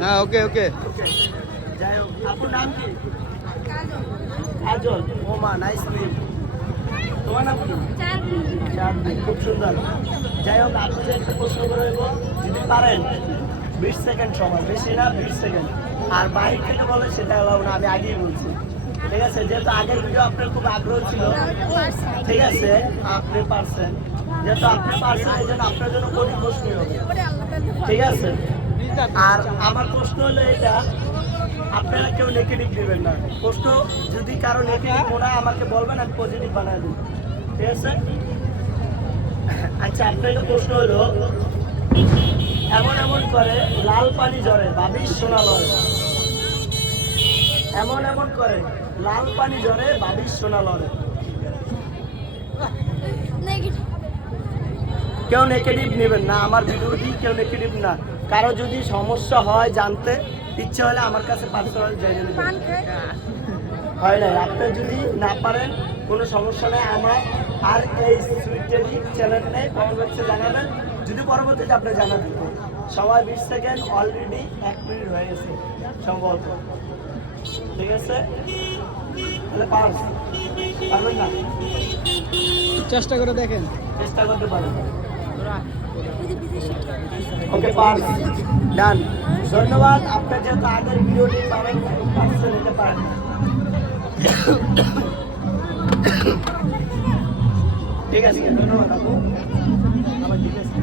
হ্যাঁ ওকে ওকে। যাই হোক, আপুর নাম কি? কাজল। ও মা, নাইস নেম। তোমার নাম কি? চাঁদনি, খুব সুন্দর। যাই হোক, আপনাকে একটা প্রশ্ন করে দেবো, যদি পারেন 20 সেকেন্ড সময়, বেশি না 20 সেকেন্ড। আর বাইরে থেকে বলে সেটা হলো না, আমি আগেই বলছি। ঠিক আছে, যেহেতু আগের ভিডিও আপনার খুব আগ্রহ ছিল, ঠিক আছে আপনি পারছেন, যেহেতু আপনি পারছেন এই জন্য আপনার জন্য কঠিন প্রশ্নই হবে। ঠিক আছে, আর আমার প্রশ্ন হলো এটা, আপনারা কেউ নেগেটিভ দিবেন না। প্রশ্ন যদি কারো নেগেটিভ মনে হয় আমাকে বলবেন, আমি পজিটিভ বানায় দেব। ঠিক আছে, আচ্ছা আপনাকে প্রশ্ন হলো, এমন এমন করে লাল পানি ঝরে বাবির সোনা লয়। এমন এমন করে লাল পানি ঝরে বাবির সোনা লয়। কেউ নেগেটিভ নেবেন না, আমার ভিডিওটি কেউ নেগেটিভ না। কারো যদি সমস্যা হয় জানতে ইচ্ছে হলে আমার কাছে পার্সোনাল জেনে নেবেন। হয় না, আপনি যদি না পারেন কোনো সমস্যা নেই, আমার আর এই সুইট টেলি চ্যানেল নেই, কমেন্ট বক্সে জানাবেন, যদি পরবর্তীতে আপনি জানাতে সবাই 20 সেকেন্ড অলরেডি 1 মিনিট হয়ে গেছে সম্ভবত। ঠিক আছে, তাহলে পারবেন না? চেষ্টা করে দেখেন। চেষ্টা করতে পারেন। ওকে, পাস, ডান। ধন্যবাদ। আপনার যেহেতু আগের ভিডিওটি পাবেন, পার্সেল নিতে পারেন। ঠিক আছে, ধন্যবাদ আপু। আবার ঠিক আছে।